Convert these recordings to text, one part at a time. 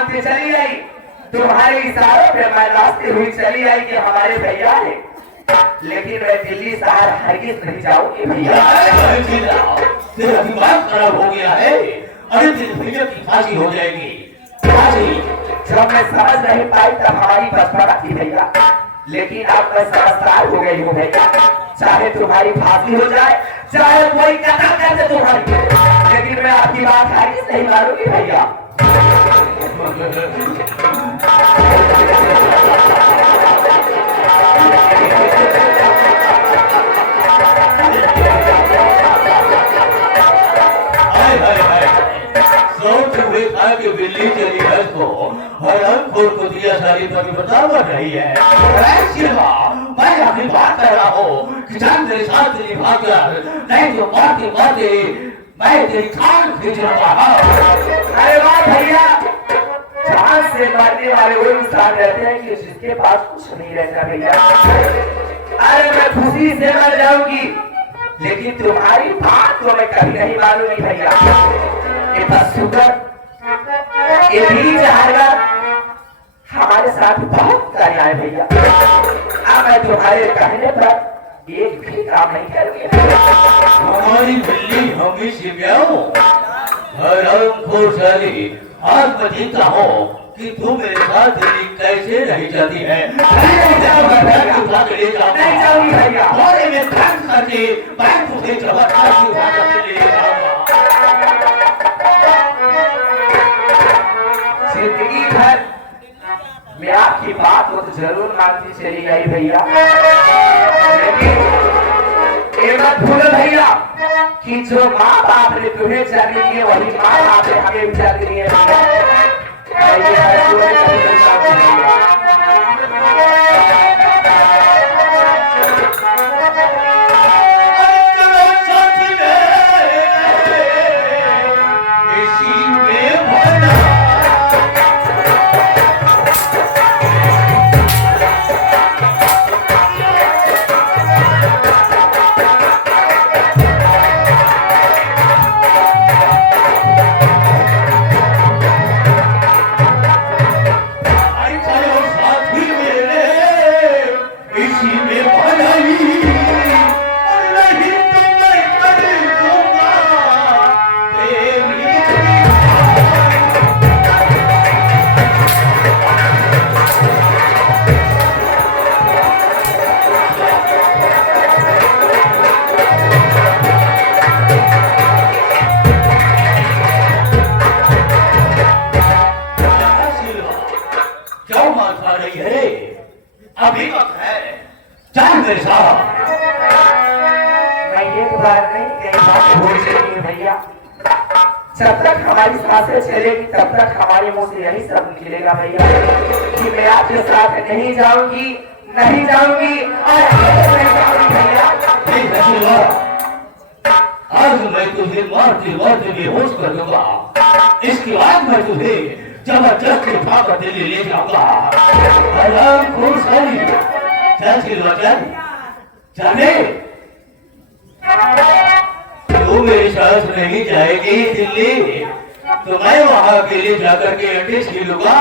मांगते चली आई, तुम्हारे इशारों पे मैं रास्ते हुई चली आई कि हमारे भैया है, लेकिन मैं दिल्ली शहर हरगिज नहीं जाऊंगी भैया। तेरा दिमाग खराब हो गया है। अरे तेरे भैया की फांसी हो जाएगी। जब मैं समझ नहीं पाई तब हमारी बचपना थी भैया, लेकिन अब मैं समझदार हो गई हूँ भैया। चाहे तुम्हारी फांसी हो जाए, चाहे कोई कतल कर दे तुम्हारी, लेकिन मैं आपकी बात हरगिज नहीं मानूंगी भैया। बिल्ली चली है तो हरणपुर को दिया सारी तभी बतावट रही है। मैं अपनी बात कर रहा हूँ कि जान तेरे साथ तेरी भागर नहीं तो मारते मारते मैं तेरी खान खींच रहा। अरे वाह भैया, जान से मारने वाले वो इंसान रहते हैं कि जिसके पास कुछ नहीं रहता भैया। अरे मैं खुशी से मर जाऊंगी, लेकिन तुम्हारी बात को मैं कभी नहीं मानूंगी भैया। ये बस शुगर ये भी चाहेगा हमारे साथ बहुत कार्य आए भैया। अब मैं तुम्हारे कहने पर एक भी काम नहीं करूंगी। हमारी बिल्ली हमें से आज मैं देखता हूँ कि तू मेरे साथ दिल्ली कैसे रह जाती है। नहीं जाऊंगी भैया। और मैं खर्च करके मैं तुझे जबरदस्ती उठा कर ले जाऊंगा। जिंदगी भर मैं आपकी बात को तो जरूर मानती चली गई भैया, लेकिन ये मत भूलो भैया कि जो माँ बाप ने तुम्हें जन्म दिए वही माँ बाप ने हमें जन्म दिए। अभी वक्त है, चल मेरे साथ। मैं एक बार नहीं कई बार भूल जाएंगे भैया। जब तक हमारी सांसें चलेगी तब तक हमारे मुंह से यही सब निकलेगा भैया कि मैं आपके साथ नहीं जाऊंगी, नहीं जाऊंगी और नहीं जाऊंगी भैया। आज मैं तुझे मारते मारते बेहोश कर दूंगा। इसके बाद मैं तुझे जबरदस्ती उठाकर दिल्ली ले जाऊंगा। चले तू मेरे साथ नहीं जाएगी दिल्ली तो मैं वहां के लिए जाकर के अंडे छीलूंगा।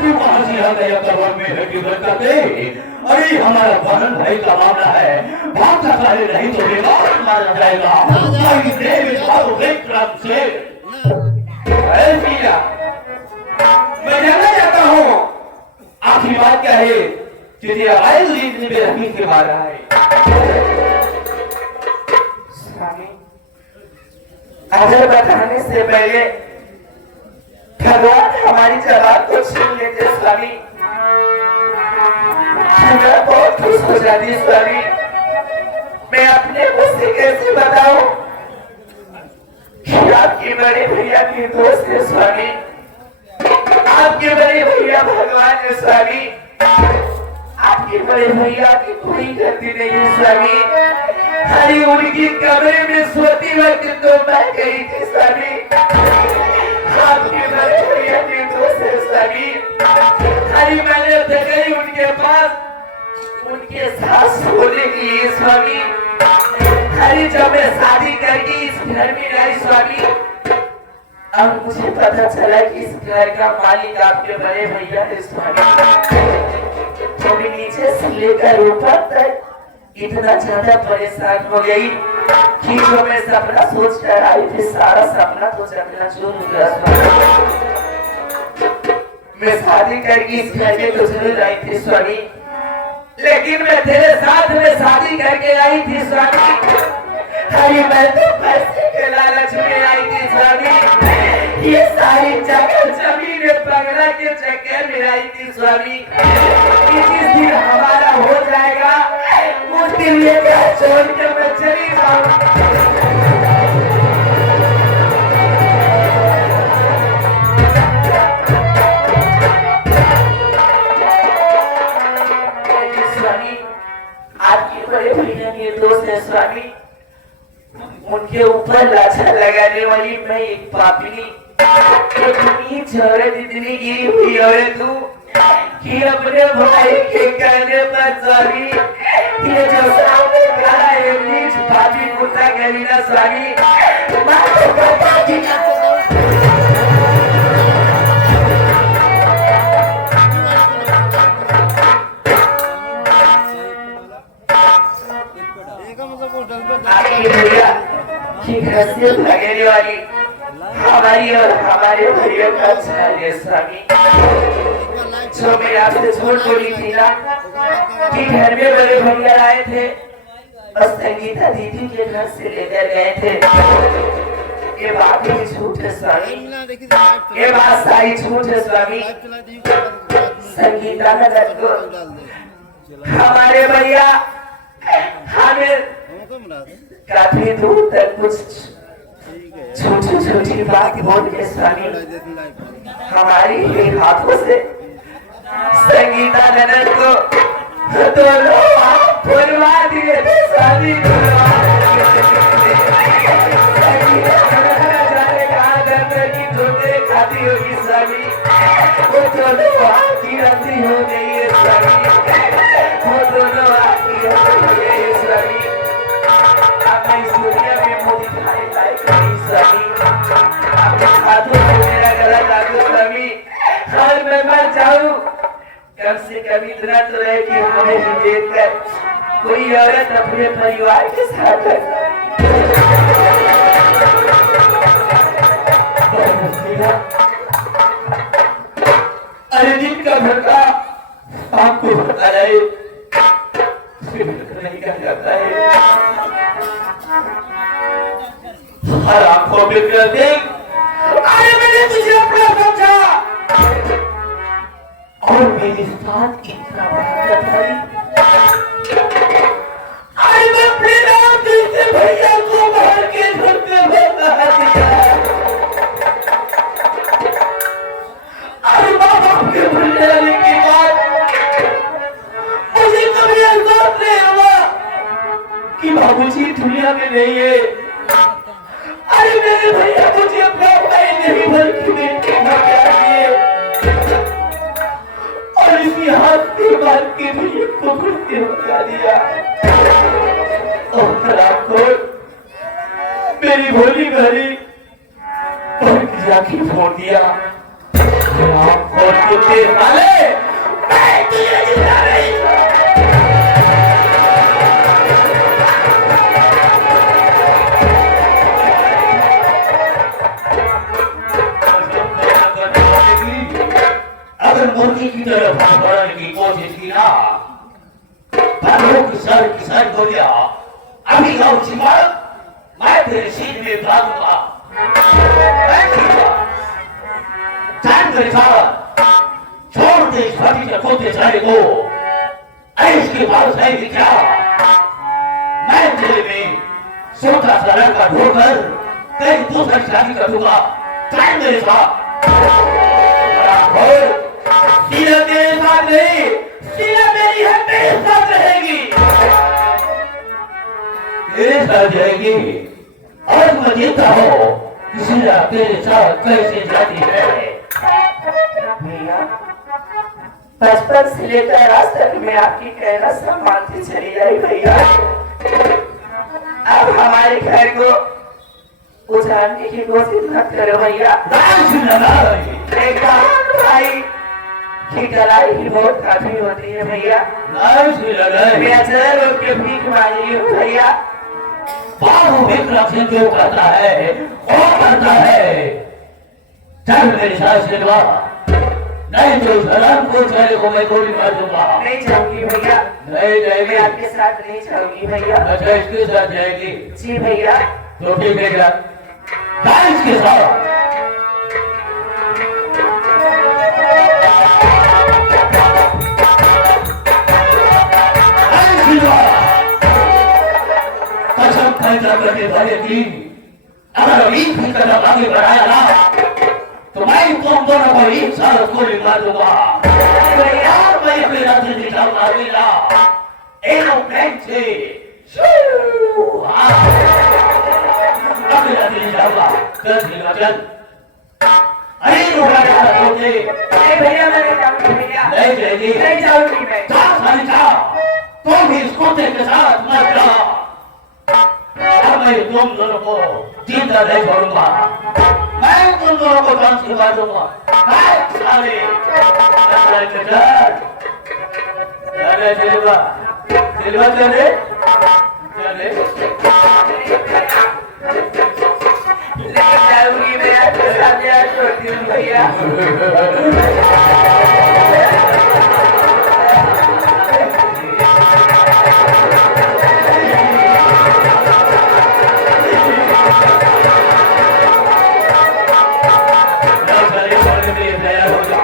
तू कहां से आ गया कबर में हड्डी बरकते? अरे हमारा बहन भाई का मामला है, भाग सकता है, नहीं तो बेकार मारा जाएगा। भाई देव भाव विक्रम से मैं जानना चाहता हूँ आखिरी बात क्या है कि तेरा भाई तुझे इतनी बेरहमी के मार रहा है। स्वामी, अगर बताने से पहले भगवान हमारी जवाब को छीन लेते स्वामी, मैं बहुत खुश हो जाती स्वामी। मैं अपने मुझ से कैसे बताऊं कि आपके बड़े भैया के दोस्त है स्वामी, आपके बड़े भैया भगवान है स्वामी, आपके बड़े भैया की कोई गलती नहीं है स्वामी। हरी उनकी कमरे में सोती वक्त तो मैं गई थी स्वामी, आपके बड़े भैया के दोस्त है स्वामी। हरी मैंने गई उनके पास उनके साथ सोने के लिए स्वामी। हरी जब मैं शादी करके इस घर में आई स्वामी, अब मुझे पता चला कि इस घर का मालिक आपके बड़े भैया है स्वामी। तो मैं नीचे से लेकर ऊपर तक इतना ज्यादा परेशान हो गई कि जो मैं सपना सोच कर आई थी सारा सपना तो चकनाचूर हो गया स्वामी। मैं शादी करके इस घर में तो जरूर आई थी स्वामी, लेकिन मैं तेरे साथ में शादी करके आई थी स्वामी। हरी मैं तो पैसे के लालच में आई थी स्वामी, ये सारी जगह जमीन पगड़ा के चक्कर में आई थी स्वामी। जिस दिन हमारा हो जाएगा उस दिन ये घर छोड़ के मैं चली जाऊंगी। स्वामी, आपके बड़े भैया के दोस्त है स्वामी, उनके ऊपर लाछा लगाने वाली मैं एक पापी, इतनी औरत, इतनी गिरी हुई औरत हूँ कि अपने भाई के कहने पर स्वामी ये जो सामने खड़ा है नीच पापी कुत्ता करीना स्वामी, मैं तो कहता कि आपकी भैया की घर से भागने वाली हमारी और हमारे भैया का चाहिए स्वामी। जो मैं आपसे झूठ बोली थी ना कि घर में बड़े भैया आए थे और संगीता दीदी के घर से लेकर गए थे, ये बात ही झूठ है स्वामी, ये बात सारी झूठ है स्वामी। संगीता नगर को हमारे भैया हमें काफी दूर तक कुछ छोटी छोटी बात बोल के स्वामी हमारी ही हाथों से संगीता ननद को दोनों हाथ फुलवा दिए थे स्वामी। जाने कहाँ गंदर की धोते खाती होगी स्वामी, वो दोनों हाथ की रंदी हो गई है स्वामी, वो दोनों हाथ की रंदी हो गई है स्वामी। अपनी इस दुनिया में मुझे खाए लायक नहीं स्वामी, अपने हाथों से मेरा गला काटो स्वामी, और मैं मर जाऊं कम से कम इतना तो रहे कि हमें भी देखकर कोई औरत अपने परिवार के साथ अरे दिन का भड़का आपको बता रहे नहीं कहा जाता है, हर आंखों में कर दे। अरे मैंने तुझे अपना समझा और मेरे साथ इतना बहादुर भाई, अरे मैं अपने नाम से भैया को मार के घर पे भगा दिया। अरे माँ बाप के भूल जाने के बाद मुझे कभी एहसास नहीं हुआ कि बाबूजी दुनिया में नहीं है। अरे मेरे भैया मुझे अपना भाई नहीं बल्कि बेटे का प्यार दिए और इसी हाथ से मार के भैया को घुटते भगा दिया। और खराब को मेरी भोली भारी और की आंखें फोड़ दिया। खोल कुत्ते साले, मैं तुझे जिंदा नहीं अगर मुर्गी की तरफ बढ़ने की कोशिश की ना, भालू की सर गोलियां अभी गाँव चिमार, मैं तेरे सीने में भागूंगा, मैं खींचा, जान तेरे साथ, छोड़ दे इस भाटी के खोते सारे को, इसके बाद सही क्या, मैं तेरे में सोचा सा लड़का ढूंढकर तेरी दूसरी शादी करूंगा, जान मेरे साथ, सीना मेरे साथ नहीं, सीना मेरी है मेरे साथ रहेगी, मेरे साथ जाएगी, और मैं देखता हूँ किसी ने तेरे साथ कैसे जाती है। भैया बचपन से लेकर आज तक मैं आपकी कहना सब मानती चली आई भैया, अब हमारे घर को उजाड़ने की कोशिश मत करो भैया। भाई की लड़ाई ही बहुत काफी होती है भैया, मैं अजर के भीख मांगी हूँ भैया। बाबू विक्रम जो करता है वो करता है, चल मेरे साथ सिलवा, नहीं तो सलाम को चले को मैं गोली मार दूंगा। नहीं जाऊंगी भैया, नहीं जाएगी, मैं आपके साथ नहीं जाऊंगी भैया। अच्छा इसके साथ जाएगी? जी भैया। तो ठीक है क्या, जा इसके साथ। कसम खाकर करके भरे की, अगर एक भी कदम आगे बढ़ाया ना, तो मैं तुम दोनों को एक साल गोली मार दूंगा। यार मैं अपने रास्ते से जाऊंगा मेरा एरोप्लेन से, अपने रास्ते से जाऊंगा, चल भैया चल। अरे रुका नहीं भैया मैं नहीं जाऊंगी भैया, नहीं जाएगी, नहीं जाऊंगी मैं। जा सारी जा, तुम भी इस कुत्ते के साथ मत जाओ, अब मैं तुम दोनों को जिंदा नहीं छोड़ूंगा, मैं तुम दोनों को फांसी मार दूंगा। साले चले सिलवा सिलवा चले चले नहीं जाऊंगी मैं आपके साथ, यार छोड़ती हूँ भैया। तैयार हो जाओ।